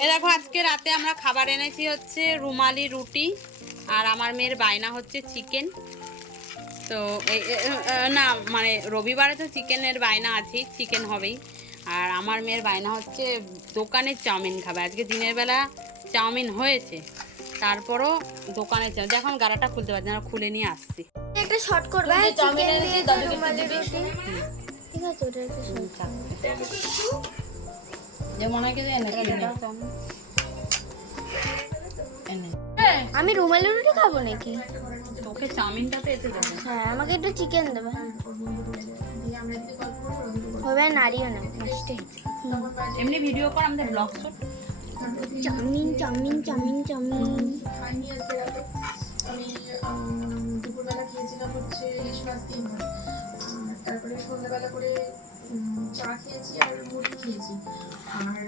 দেখো আজকে রাতে আমরা খাবার এনেছি হচ্ছে রুমালি রুটি, আর আমার মেয়ের বায়না হচ্ছে চিকেন। তো না মানে রবিবারে তো চিকেনের বায়না আছেই, চিকেন হবেই। আর আমার মেয়ের বায়না হচ্ছে দোকানের চাউমিন খাবে। আজকে দিনের বেলা চাউমিন হয়েছে, তারপরও দোকানের চাউমিন। এখন গাড়াটা খুলতে পারছি না, খুলে নিয়ে আসছি। একটা শর্ট করবে চিকেন দিয়ে রুমালি রুটি। ঠিক আছে, ওটা একটা শর্ট যে মনে হয় কি আমি রুমালি রুটি খাবো নাকি? ওকে চাউমিনটা তো এসে যাবে। হ্যাঁ, আমাকে একটু চিকেন দেবে। হবে নাড়িও না ফার্স্টে। এমনি ভিডিও কর, আমাদের vlog shoot. Chowmein chowmein chowmein chowmein. আমি দুপুরবেলা খেয়েছিলাম হচ্ছে ইলিশ মাছ দিয়ে ভাত, তারপরে সন্ধ্যাবেলা করে চা খেয়েছি আর মুড়ি খেয়েছি। আর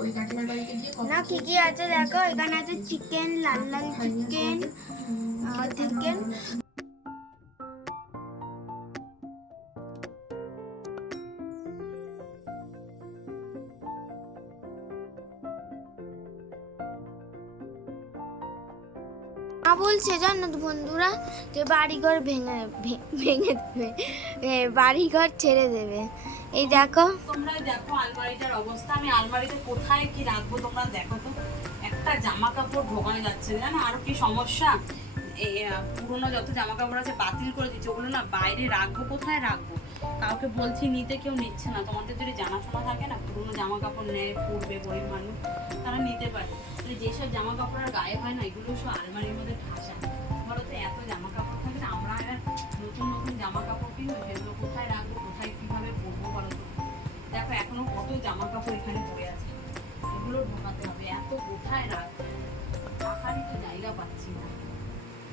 ওই কাকিমার বাড়িতে গিয়ে না কি কি আছে দেখো, এখানে আছে চিকেন, লাল লাল চিকেন, চিকেন। বলছে জানো তো বন্ধুরা, যে বাড়িঘর ভেঙে ভেঙে দেবে, বাড়িঘর ছেড়ে দেবে। এই দেখো, তোমরা দেখো আলমারিটার অবস্থা। আমি আলমারিতে কোথায় কি রাখবো তোমরা দেখো তো। একটা জামা কাপড় ঢোকানো যাচ্ছে না, জানো আরো কি সমস্যা। এই পুরোনো যত জামা কাপড় আছে বাতিল করে দিচ্ছে, ওগুলো না বাইরে রাখবো, কোথায় রাখবো। কাউকে বলছি নিতে, কেউ নিচ্ছে না। তোমাদের যদি জানাশোনা থাকে না, পুরোনো জামা কাপড় নেয় পরবে গরিব মানুষ, তারা নিতে পারে। যেসব জামা কাপড় আর গায়ে হয় না, এগুলো সব আলমারির মধ্যে ঠাসা। বলো তো, এত জামা কাপড় থাকে না, আমরা নতুন নতুন জামা কাপড় কিনবো, সেগুলো কোথায় রাখবো, কোথায় কিভাবে পরবো বলো তো। দেখো এখনো কত জামা কাপড় এখানে পড়ে আছে, এগুলো ঢোকাতে হবে। এত কোথায় রাখবো, রাখারই তো জায়গা পাচ্ছি না।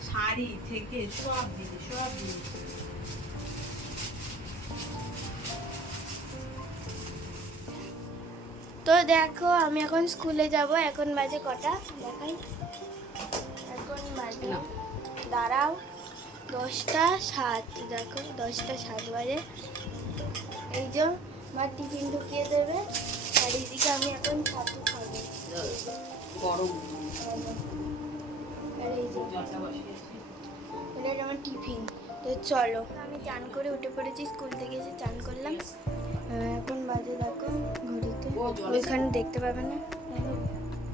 শাড়ি থেকে সব জিনিস সব জিনিস। তো দেখো আমি এখন স্কুলে যাব। এখন বাজে কটা দেখাই, এখন বাজে, দাঁড়াও, 10:07। দেখো 10:07 বাজে। এই যে আমার টিফিন ঢুকিয়ে দেবে, আর এইদিকে আমি এখন ছাতু খাবো গরম। আর এই যে এটা আমার টিফিন। তো চলো, আমি চান করে উঠে পড়েছি, স্কুল থেকে এসে চান করলাম। এখন বাজে দেখো ঘড়িতে, ওইখানে দেখতে পাবে না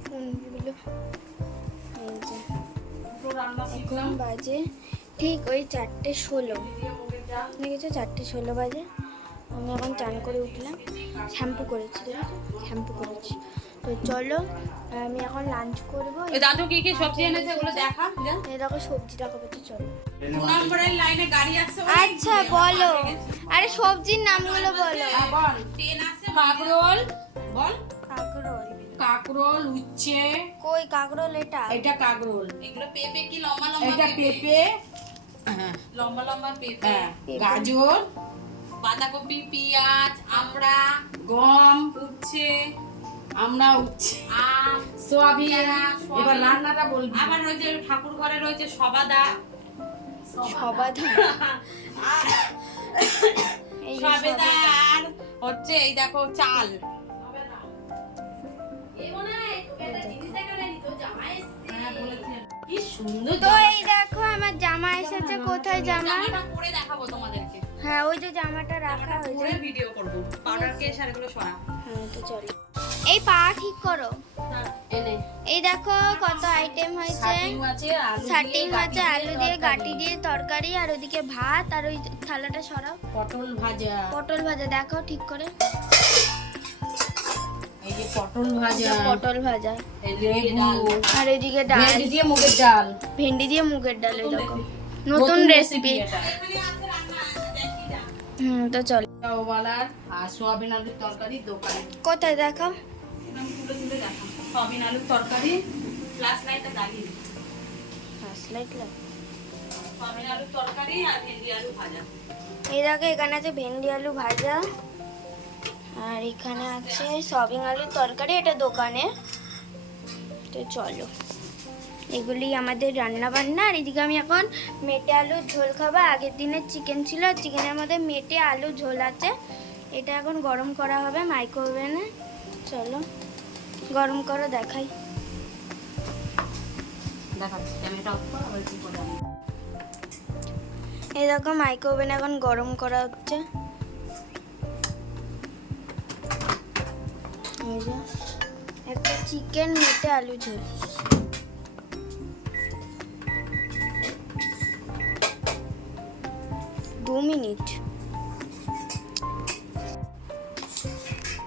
ফোনগুলো। এই যে এখন বাজে ঠিক ওই 4:16, ঠিক আছে 4:16 বাজে। আমি এখন চান করে উঠলাম, শ্যাম্পু করেছি, ঠিক আছে শ্যাম্পু করেছি। তো চলো আমি এখন লাঞ্চ করবো। দাদু কি কি সবজি এনেছে ওগুলো দেখা। এই দেখো সবজি দেখাবো, তো চলো। 2 নম্বরের লাইনে গাড়ি আসছে। আচ্ছা বলো, আরে সবজির নামগুলো বলো। বল, ট্রেন আছে। কাকরোল বল। কাকরোল, কাকরোল, উচ্ছে। কই কাকরোল? এটা কাকরোল। এগুলো পেঁপে কি লম্বা লম্বা? এটা পেঁপে, হ্যাঁ লম্বা লম্বা পেঁপে। গাজর, বাঁধাকপি, পেঁয়াজ, আমড়া, গম, উচ্ছে, আমরা উচ্ছে, আম, সোয়াবিন। এবার রান্নাটা বলবি। আবার ওই যে ঠাকুর ঘরে রয়েছে সবাদা। সবাদা, সবেদা। আর হচ্ছে এই দেখো চাল। কি সুন্দর। তো এই দেখো আমার জামা এসেছে। কোথায় জামা? পরে দেখাবো তোমাদেরকে। হ্যাঁ ওই যে জামাটা রাখা হয়েছে, পরে ভিডিও করব। পাউডার কেস আর এগুলো সরা। হ্যাঁ তো চলো, এই পা ঠিক করো। এনে এই দেখো কত আইটেম হয়েছে। সাটিং আছে, আলু দিয়ে গাটি দিয়ে তরকারি, আর ওদিকে ভাত, আর ওই থালাটা সরাও। পটল ভাজা। পটল ভাজা দেখো ঠিক করে। এই যে পটল ভাজা, পটল ভাজা, এই লেবু, আর এদিকে ডাল, ভেন্ডি দিয়ে মুগের ডাল। ভেন্ডি দিয়ে মুগের ডাল। এই দেখো নতুন রেসিপি। তো চলো। চাউবালার আর সোয়াবিন আলুর তরকারি দোকানে। কোথায় দেখো? একদম তুলে তুলে দেখাও। সোয়াবিন আলুর তরকারি, ফ্ল্যাশ লাইটটা জ্বালিয়ে। ফ্ল্যাশলাইট লাগ। সোয়াবিন আলুর তরকারি আর ভেন্ডি আলু ভাজা। এই দেখো এখানে আছে ভেন্ডি আলু ভাজা, আর এখানে আছে সয়াবিন আলুর তরকারি, এটা দোকানে। তো চলো, এগুলি আমাদের রান্না বান্না। আর এদিকে আমি এখন মেটে আলুর ঝোল খাবো। আগের দিনের চিকেন ছিল, চিকেনের মধ্যে মেটে আলু ঝোল আছে। এটা এখন গরম করা হবে মাইক্রোওভেনে। চলো গরম করো দেখাই। দেখাচ্ছি, ক্যামেরাটা অফ কর, আবার কি করে আমি। এই দেখো মাইক্রো ওভেন এখন গরম করা হচ্ছে। এই যে একটা চিকেন মেটে আলু ঝোল। দু মিনিট।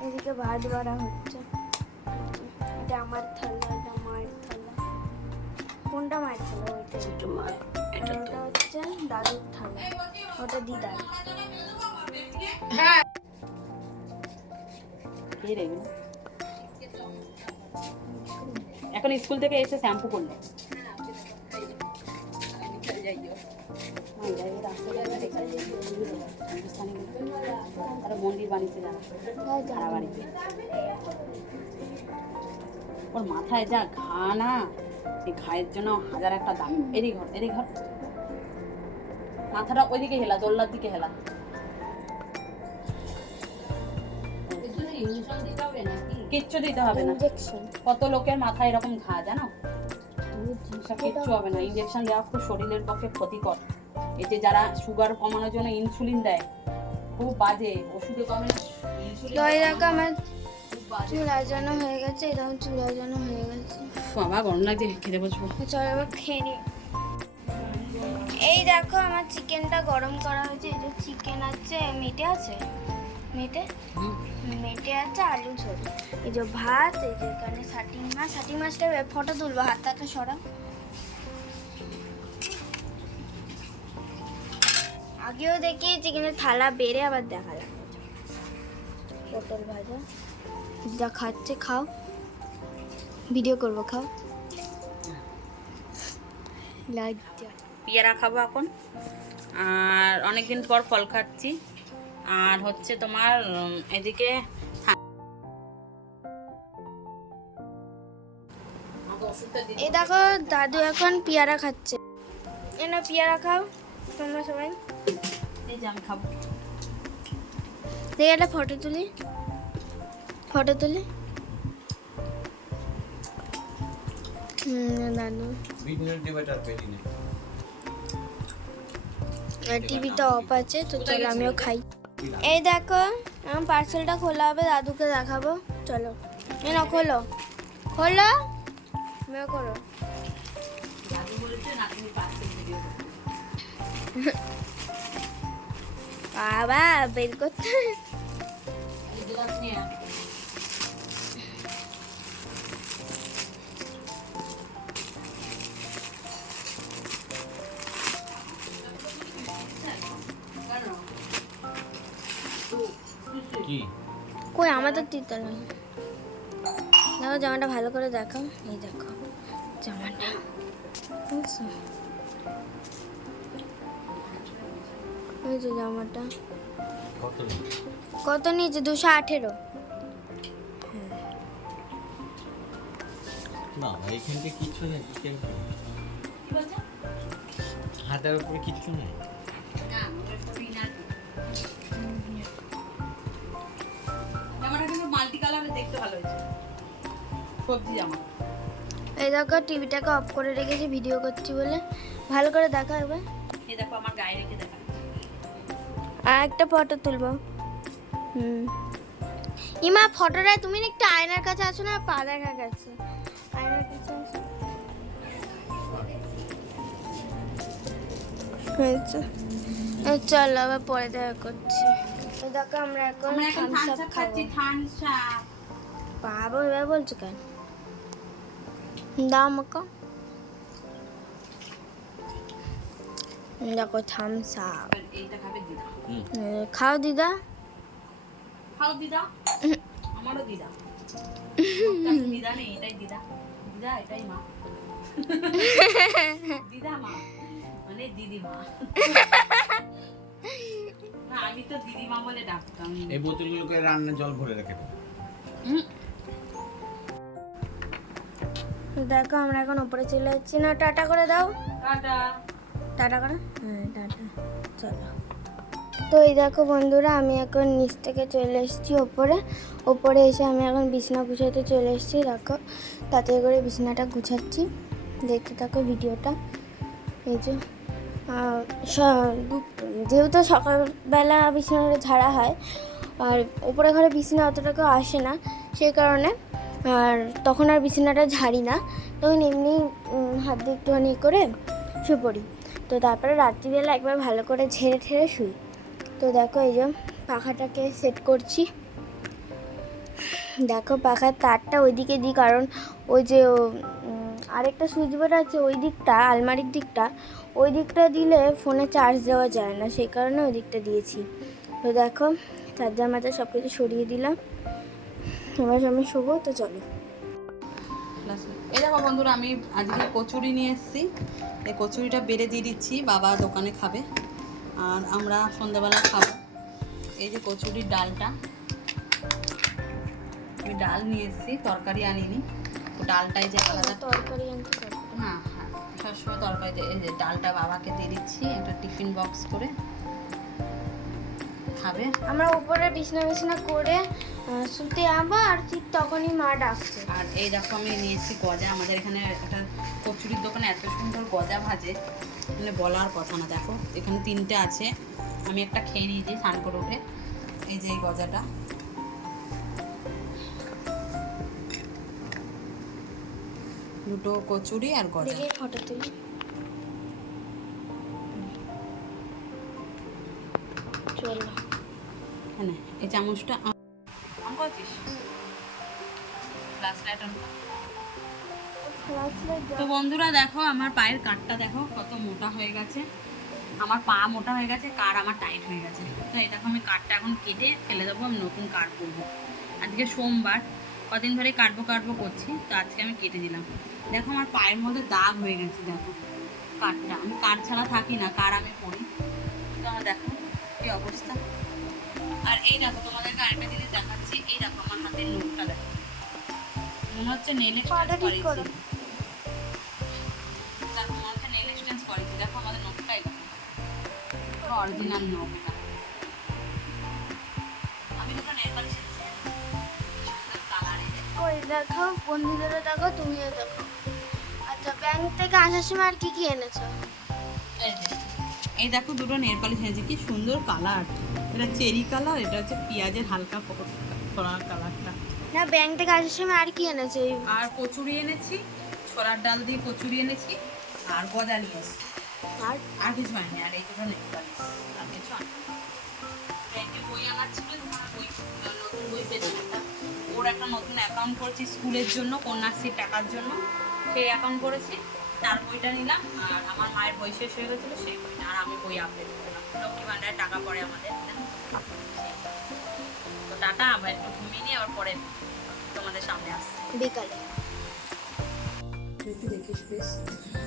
এদিকে ভাত বাড়া হচ্ছে। এটা আমার থালা, এটা মায়ের থালা। কোনটা মায়ের থালা? ওইটা। আর ওটা হচ্ছে দাদুর থালা, ওটা দিদার। এখন স্কুল থেকে এসে শ্যাম্পু করলো। মন্দির বানিয়েছে যারা বাড়িতে, ওর মাথায় যা ঘা না, সেই ঘায়ের জন্য হাজার একটা দাম। এরই ঘর মাথাটা ওইদিকে হেলা, দোল্লার দিকে হেলা। কিচ্ছু দিতে হবে না। কত লোকের মাথায় এরকম ঘা জানো, কিচ্ছু হবে না। ইঞ্জেকশন দেওয়া খুব শরীরের পক্ষে ক্ষতিকর। এই যে যারা সুগার কমানোর জন্য ইনসুলিন দেয়, খুব বাজে। ওষুধে কমে না, আমার চুল আজানো হয়ে গেছে। এরকম চুল আজানো হয়ে গেছে। বাবা গরম লাগছে, খেতে বসবো। চলো এবার খেয়ে নি। এই দেখো আমার চিকেনটা গরম করা হয়েছে। এই যে চিকেন আছে, মেটে আছে, মেটে আছে আলু ঝোল। এই যে ভাত, এই যে এখানে সাটি মাছটা ফটো তুলবো। হাতটা সরা। আগেও দেখিয়েছি কিন্তু থালা বেড়ে আবার দেখালাম। পটল ভাজা যা খাচ্ছে, খাও, ভিডিও করবো, খাও। পেয়ারা খাবো এখন, আর অনেকদিন পর ফল খাচ্ছি। আর হচ্ছে তোমার এদিকে এই দেখো দাদু এখন পেয়ারা খাচ্ছে। এনা পেয়ারা খাও তোমরা সবাই। এই যে আমি খাবো। দেখে একটা ফটো তুলি। দাদু টিভিটা অফ আছে, তো চলো আমিও খাই। এই দেখো আমার পার্সেলটা খোলা হবে, দাদুকে দেখাবো। চলো না, খোলো আমিও করো। বাবা বের করতে। কই আমার তো তিতা না। দেখো জামাটা ভালো করে দেখো। এই দেখো জামাটা, বুঝছো? এই যে জামাটা কত নিয়েছে? 218। না এইখানটা কিছু নেই, হাতের উপরে কিচ্ছু নেই। মাল্টি কালারে দেখতে ভালো হয়েছে, সবজি জামা। এই দেখো টিভিটাকে অফ করে রেখেছি ভিডিও করছি বলে। ভালো করে দেখা এবার। এই দেখো আমার গায়ে রেখে দেখা। আর একটা ফটো তুলবো। ইমা ফটোটা তুমি একটু আয়নার কাছে আসো না, পা দেখা গেছে। আয়নার কাছে আসো। চলো আবার পরে দেখা করছি। দেখো আমরা এখন থামস আপ খাচ্ছি। থামস আপ বাবা এবার বলছো কেন? দাও আমাকে। দেখো থামস আপ। এইটা খাবে দিদা। খাও দিদা। আমারও দিদা। দিদা নেই, এটাই দিদা। দিদা এটাই মা। দিদা মা মানে দিদিমা। না আমি তো দিদিমা বলে ডাকতাম। এই বোতলগুলোকে রান্নার জল ভরে রেখে দাও। দেখো আমরা এখন উপরে চলে যাচ্ছি। না টাটা করে দাও। টাটা। টাটা করো। হ্যাঁ টাটা। চলো তো এই দেখো বন্ধুরা, আমি এখন নিচ থেকে চলে এসেছি ওপরে এসে আমি এখন বিছানা গুছাতে চলে এসেছি। দেখো তাতে করে বিছানাটা গুছাচ্ছি, দেখতে থাকো ভিডিওটা। এই যে যেহেতু সকালবেলা বিছানাটা ঝাড়া হয় আর উপরে ঘরে বিছানা অতটাকে আসে না, সেই কারণে আর তখন আর বিছানাটা ঝাড়ি না, তখন এমনি হাত দিয়ে একটুখানি করে শুয়ে পড়ি। তো তারপরে রাত্রিবেলা একবার ভালো করে ঝেড়ে ঠেড়ে শুই। তো দেখো এই যে পাখাটাকে সেট করছি। দেখো পাখার তারটা ওইদিকে দিই, কারণ ওই যে আরেকটা সুইচ বোর্ড আছে ওই দিকটা, আলমারির দিকটা, ওই দিকটা দিলে ফোনে চার্জ দেওয়া যায় না, সেই কারণে ওই দিকটা দিয়েছি। তো দেখো চার্জার মাথা সব কিছু সরিয়ে দিলাম, এবার আমি শোবো। তো চলো। এই দেখো বন্ধুরা, আমি আজকে কচুরি নিয়ে এসেছি। এই কচুরিটা বেড়ে দিয়ে দিচ্ছি, বাবা দোকানে খাবে আর আমরা সন্ধ্যাবেলা খাবো। এই যে কচুরির ডালটা, আমি ডাল নিয়ে এসেছি, তরকারি আনিনি। তো ডালটাই যে আলাদা তরকারি আনতে না, হ্যাঁ সবসময় তরকারিতে এই যে ডালটা বাবাকে দিয়ে দিচ্ছি একটা টিফিন বক্স করে খাবে। আমরা উপরে বিছনা করে শুতে যাবো, আর ঠিক তখনই মা ডাকছে। আর এই দেখো আমি নিয়েছি গজা, আমাদের এখানে একটা কচুরির দোকানে এত সুন্দর গজা ভাজে মানে বলার কথা না। দেখো এখানে 3টে আছে, আমি একটা খেয়ে নিয়েছি স্নান করে উঠে। এই যে এই গজাটা, দুটো কচুরি আর গজা। দেখে ফটো তুলি। চলো হ্যাঁ, এই চামচটা অন করছিস? ফ্ল্যাশ লাইট অন কর। তো বন্ধুরা দেখো আমার পায়ের কাঠটা দেখো কত মোটা হয়ে গেছে, আমার পা মোটা হয়ে গেছে, কার আমার টাইট হয়ে গেছে। তো এই দেখো আমি কাঠটা এখন কেটে ফেলে দেবো, আমি নতুন কাঠ করবো। আজকে সোমবার, কদিন ধরে কাটবো করছি, তো আজকে আমি কেটে দিলাম। দেখো আমার পায়ের মধ্যে দাগ হয়ে গেছে, দেখো কাঠটা, আমি কাঠ ছাড়া থাকি না, কার আমি পরি। তো আমার দেখো কি অবস্থা। আর এই দেখো তোমাদেরকে আরেকটা জিনিস দেখাচ্ছি, এই দেখো আমার হাতের নখটা দেখো, মনে হচ্ছে নেল এক্সটেন্স করেছি। দেখো মনে হচ্ছে নেল এক্সটেন্স করেছি, দেখো আমাদের নখটাই দেখো অরিজিনাল নখ। এটা আমি দুটো নেল পালিশ সুন্দর কালারে কই দেখো বন্ধুদেরও দেখো, তুমিও দেখো। আচ্ছা, ব্যাংক থেকে আসার সময় আর কি কি এনেছো? এই দেখো দুটো নেল পালিশ এনেছি, কি সুন্দর কালার, এটা চেরি কালার, এটা হচ্ছে পেঁয়াজের হালকা করা কালারটা। না, ব্যাংক থেকে আসার সময় আর কি এনেছো? আর কচুরি এনেছি, ছোলার ডাল দিয়ে কচুরি এনেছি, আর গজা নিয়ে এসেছি। আর আর কিছু আনি, আর এই দুটো নেল পালিশ, আর কিছু আনি। ব্যাংকে বই আনার ছিল, বই নতুন বই পেয়েছি একটা, ওর একটা নতুন অ্যাকাউন্ট করেছি স্কুলের জন্য, কন্যাশ্রীর টাকার জন্য, সেই অ্যাকাউন্ট করেছি, তার বইটা নিলাম। আর আমার মায়ের বই শেষ হয়ে গেছিলো সেই বইটা, আর আমি বই আপডেট করলাম, লক্ষ্মী ভাণ্ডারের টাকা পড়ে আমাদের। তো টাটা, আবার একটু ঘুমিয়ে নিয়ে আবার পরে তোমাদের সামনে আসছে বিকালে।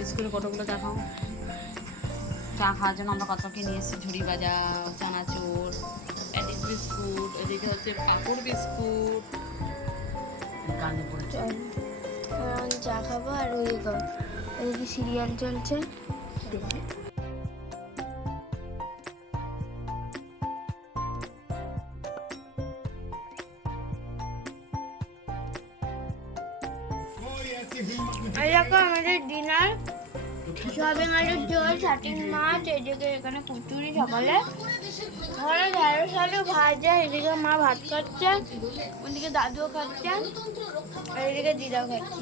স্কুলে কতগুলো দেখাও। চা খাওয়ার জন্য আমরা কত কি নিয়ে এসেছি, ঝুড়ি ভাজা, চানাচুর, প্যাটিস বিস্কুট, এদিকে হচ্ছে পাঁপড় বিস্কুট, গানে পড়েছে। চা খাবো আর ওই এদিকে সিরিয়াল চলছে। এই দেখো আমাদের ডিনার, সয়াবিন আলুর ঝোল, ছাটিং মাছ, এদিকে এখানে কচুরি সকালে, ওখানে ঢেঁড়স আলু ভাজা, এদিকে মা ভাত খাচ্ছে, ওদিকে দাদুও খাচ্ছে, আর এদিকে দিদাও খাচ্ছে।